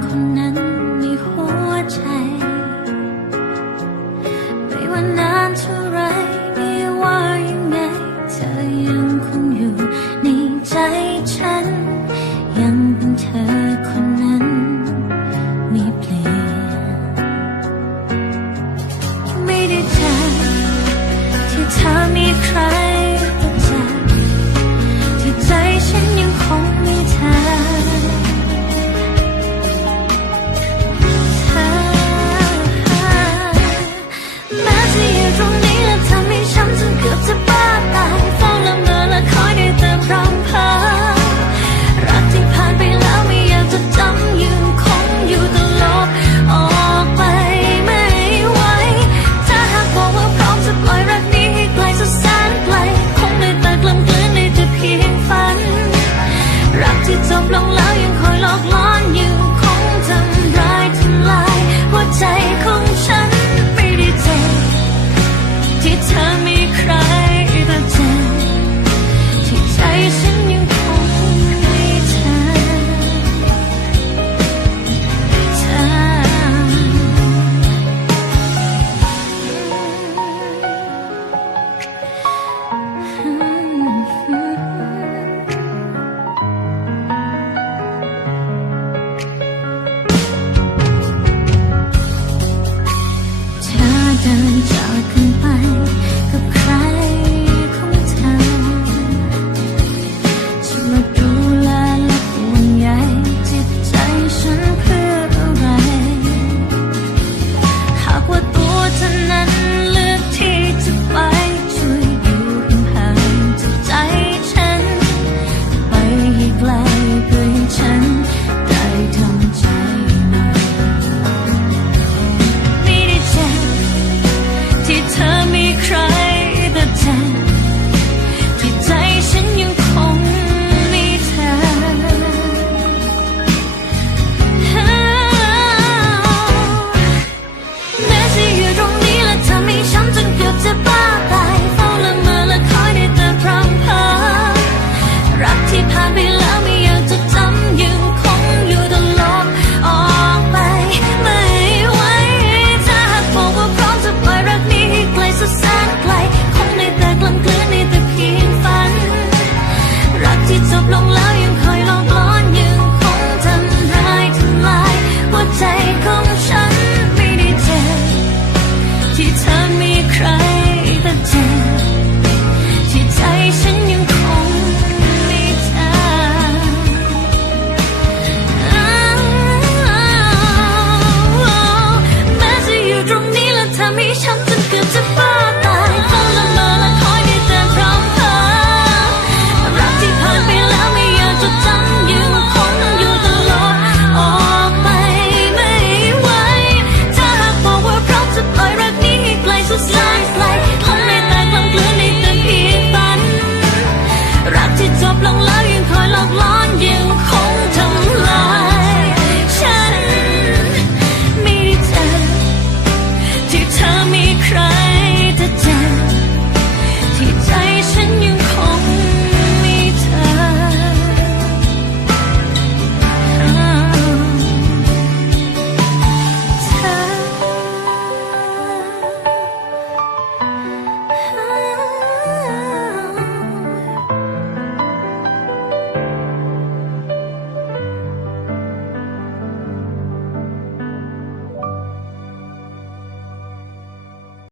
困难。keeps